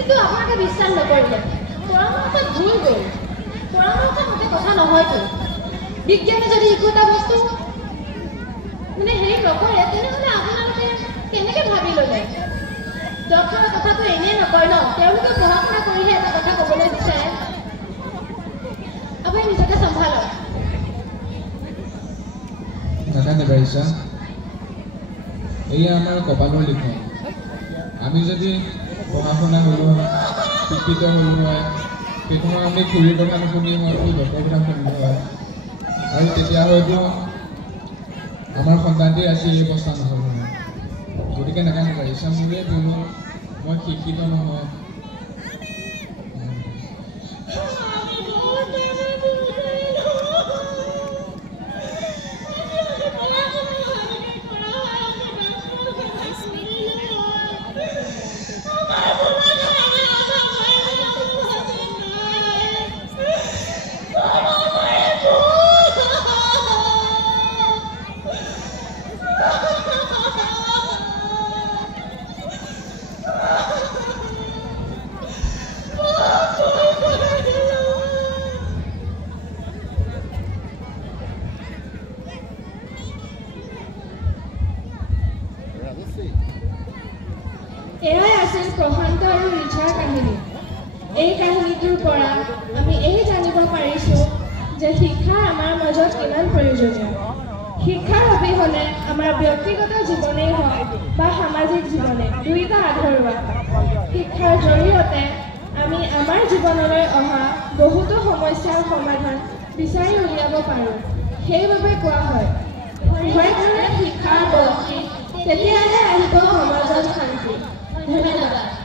কিন্তু আপোনালোকে বিশ্বাস নকৰিলে পৰামৰ্শ ভুল গ'ল পৰামৰ্শ মতে কথা নহয়তো বিজ্ঞানে যদি একো এটা বস্তু মানে হেৰি নকৰে তেনেহ'লে আপোনালোকে কেনেকৈ ভাবি ল'লে ডক্টৰৰ কথাটো এনেই নকয় ন তেওঁলোকে পঢ়া শুনা কৰিহে এটা কথা ক'বলৈ বিচাৰে আপুনি নিজকে চম্ভালক নাজানে পাৰিছা এয়া আমাৰ কপালৰ লিখন আমি যদি পঢ়া শুনা হ'লো শিক্ষিত হ'লো হয় সেইসময় আমি খুৰীৰ কথা নুশুনি হয়তো ডক্টৰৰ কথা শুনিলো হয় আৰু তেতিয়া হয়তো আমাৰ সন্তানটিৰ আজি এই অৱস্থা নহ'ল নহয় গতিকে নাজানে পাৰিছা মোৰে কোনো মই শিক্ষিত নহয় এয়াই আছিল প্ৰশান্ত আৰু ৰিচাৰ কাহিনী এই কাহিনীটোৰ পৰা আমি এই জানিব পাৰিছোঁ যে শিক্ষা আমাৰ মাজত কিমান প্ৰয়োজনীয় শিক্ষাৰ অবিহনে আমাৰ ব্যক্তিগত জীৱনেই হওক বা সামাজিক জীৱনে দুয়োটা আধৰুৱা শিক্ষাৰ জৰিয়তে আমি আমাৰ জীৱনলৈ অহা বহুতো সমস্যাৰ সমাধান বিচাৰি উলিয়াব পাৰোঁ সেইবাবে কোৱা হয় ঘৰে ঘৰে শিক্ষাৰ বন্তি তেতিয়াহে আহিব সমাজত শান্তি ধন্যবাদ